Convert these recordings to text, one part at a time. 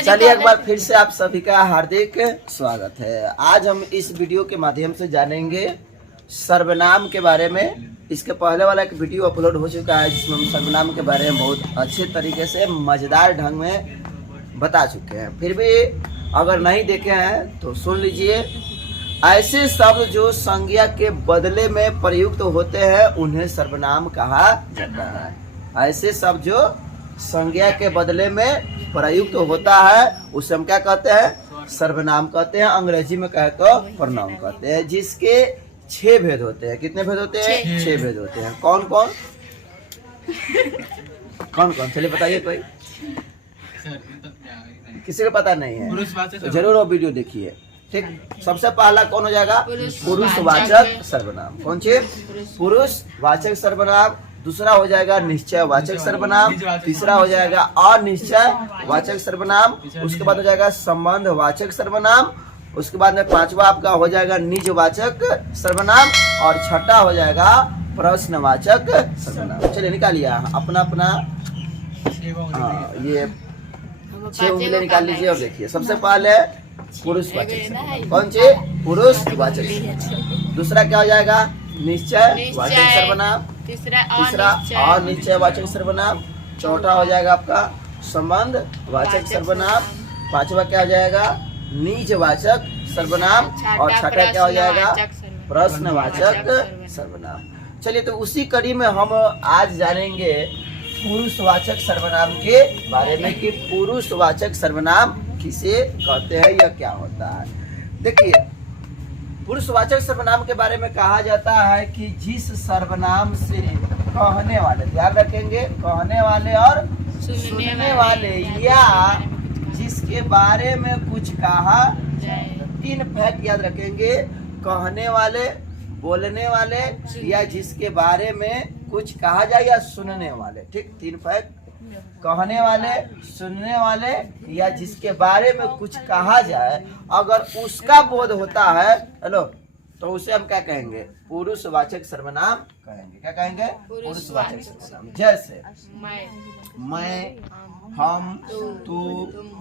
चलिए एक बार फिर से आप सभी का हार्दिक स्वागत है। आज हम इस वीडियो के माध्यम से जानेंगे सर्वनाम के बारे में। इसके पहले वाला एक वीडियो अपलोड हो चुका है जिसमें हम सर्वनाम के बारे में बहुत अच्छे तरीके से मजेदार ढंग में बता चुके हैं। फिर भी अगर नहीं देखे हैं तो सुन लीजिए। ऐसे शब्द जो संज्ञा के बदले में प्रयुक्त होते हैं उन्हें सर्वनाम कहा जाता है। ऐसे शब्द जो संज्ञा के बदले में प्रयुक्त होता है उसे हम क्या कहते हैं? सर्वनाम कहते हैं। अंग्रेजी में कहे तो प्रोनाउन कहते हैं। जिसके 6 भेद होते हैं। कितने भेद होते हैं? 6 भेद होते हैं। कौन कौन कौन कौन चलिए बताइए। कोई किसी को पता नहीं है तो जरूर वो वीडियो देखिए। ठीक, सबसे पहला कौन हो जाएगा? पुरुषवाचक सर्वनाम। कौन चीज? पुरुषवाचक सर्वनाम। दूसरा हो जाएगा निश्चयवाचक सर्वनाम। तीसरा हो जाएगा अनिश्चयवाचक सर्वनाम। उसके बाद हो जाएगा संबंधवाचक सर्वनाम। उसके बाद में पांचवा आपका हो जाएगा निजवाचक सर्वनाम और छठा हो जाएगा प्रश्नवाचक सर्वनाम। चलिए निकालिए अपना अपना ये 6 उंगलियां निकाल लीजिए और देखिए। सबसे पहले पुरुषवाचक। कौन सी? पुरुषवाचक। दूसरा क्या हो जाएगा? निश्चयवाचक सर्वनाम। तीसरा अनिश्चयवाचक सर्वनाम। चौथा हो जाएगा आपका संबंधवाचक सर्वनाम। पांचवा क्या हो जाएगा? निजवाचक सर्वनाम और छठा क्या हो जाएगा? प्रश्नवाचक सर्वनाम। चलिए तो उसी कड़ी में हम आज जानेंगे पुरुषवाचक सर्वनाम के बारे में कि पुरुषवाचक सर्वनाम किसे कहते हैं या क्या होता है। देखिए, पुरुषवाचक सर्वनाम के बारे में कहा जाता है कि जिस सर्वनाम से कहने वाले, ध्यान रखेंगे, कहने वाले और सुनने वाले या जिसके बारे में कुछ कहा जाए। 3 फैक्ट याद रखेंगे। कहने वाले, बोलने वाले या जिसके बारे में कुछ कहा जाए या सुनने वाले। ठीक, 3 फैक्ट। कहने वाले, सुनने वाले या जिसके बारे में कुछ कहा जाए, अगर उसका बोध होता है हेलो तो उसे हम क्या कहेंगे? पुरुषवाचक सर्वनाम कहेंगे। क्या कहेंगे? पुरुषवाचक सर्वनाम। जैसे मैं, हम, तू,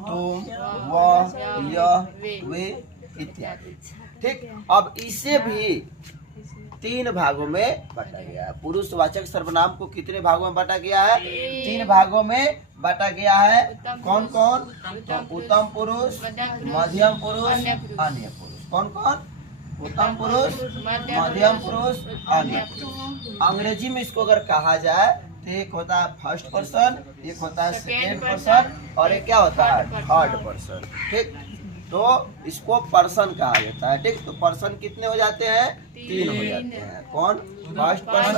तुम, वह, यह, वे इत्यादि। ठीक, अब इसे भी 3 भागों में बांटा गया है। पुरुषवाचक सर्वनाम को कितने भागों में बांटा गया है? 3 भागों में बांटा गया है। कौन कौन? तो उत्तम पुरुष, मध्यम पुरुष, अन्य पुरुष। कौन कौन? उत्तम पुरुष, मध्यम पुरुष, अन्य पुरुष। अंग्रेजी में इसको अगर कहा जाए तो एक होता है फर्स्ट पर्सन, एक होता है सेकेंड पर्सन और एक क्या होता है? Third person. ठीक, तो इसको पर्सन कहा जाता है। ठीक, तो पर्सन कितने हो जाते हैं? 3 हो जाते हैं। कौन? फर्स्ट पर्सन,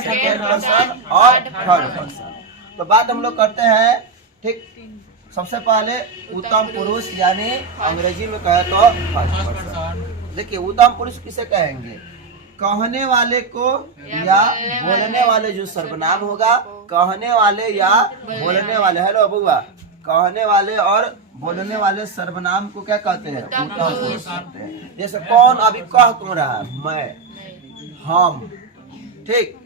सेकेंड पर्सन और थर्ड पर्सन। तो बात हम लोग करते हैं। ठीक, सबसे पहले उत्तम पुरुष यानी अंग्रेजी में कहे तो फर्स्ट पर्सन। देखिए, उत्तम पुरुष किसे कहेंगे? कहने वाले को या बोलने वाले जो सर्वनाम होगा, कहने वाले या बोलने वाले, हेलो बुआ, कहने वाले और बोलने वाले सर्वनाम को क्या कहते हैं? उत्तम पुरुष कहते हैं। जैसे कौन अभी कह कौन रहा है? मैं, हम। ठीक,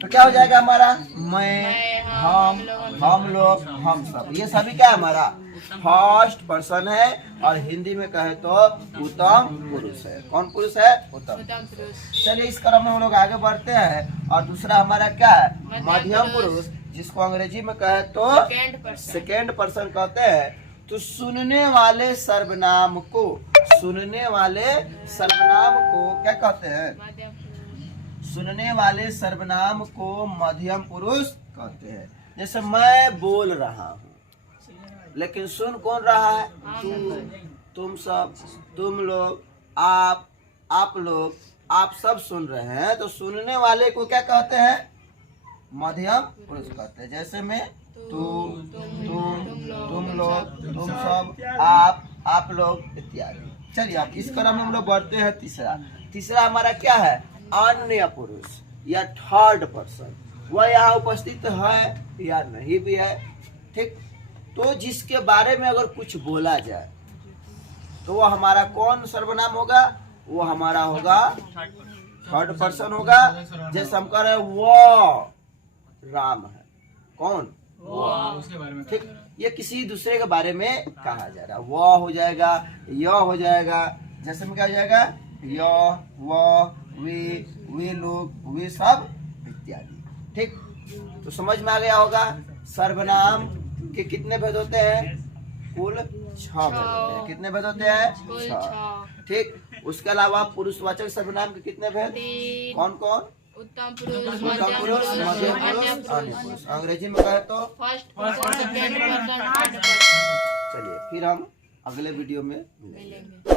तो क्या हो जाएगा हमारा? मैं, हम लोग, हम सब। ये सभी क्या है? हमारा फर्स्ट पर्सन है और हिंदी में कहे तो उत्तम पुरुष है। कौन पुरुष है? उत्तम पुरुष। चलिए इस क्रम में हम लोग आगे बढ़ते हैं। और दूसरा हमारा क्या है? मध्यम पुरुष, जिसको अंग्रेजी में कहे तो सेकेंड पर्सन कहते हैं। तो सुनने वाले सर्वनाम को, सुनने वाले सर्वनाम को क्या कहते हैं? सुनने वाले सर्वनाम को मध्यम पुरुष कहते हैं। जैसे मैं बोल रहा हूँ लेकिन सुन कौन रहा है? तू, तुम सब, तुम लोग, आप लोग, आप सब सुन रहे हैं। तो सुनने वाले को क्या कहते हैं? मध्यम पुरुष कहते हैं। जैसे मैं, तू, तुम लोग, तुम सब, आप लोग इत्यादि। चलिए अब इस क्रम में हम लोग बढ़ते हैं। तीसरा हमारा क्या है? अन्य पुरुष या थर्ड पर्सन। वह यहाँ उपस्थित है या नहीं भी है। ठीक, तो जिसके बारे में अगर कुछ बोला जाए तो वो हमारा कौन सर्वनाम होगा? वो हमारा होगा थर्ड पर्सन होगा। जैसे हम कह रहे हैं वो राम है। कौन? ठीक, ये किसी दूसरे के बारे में कहा जा रहा है। वह हो जाएगा, यह हो जाएगा, जैसे में क्या हो जाएगा, यह, वह, वे लोग, वे सब इत्यादि। ठीक, तो समझ में आ गया होगा। सर्वनाम के कितने भेद होते हैं? कुल 6 भेद होते हैं। कितने भेद होते हैं? 6। ठीक, उसके अलावा पुरुषवाचक सर्वनाम के कितने भेद? कौन कौन? उत्तम पुरुष, उत्तम पुरुष, मध्यम पुरुष, अन्य पुरुष। अंग्रेजी में कहे तो first person, second person, third person. चलिए फिर हम अगले वीडियो में मिलेंगे।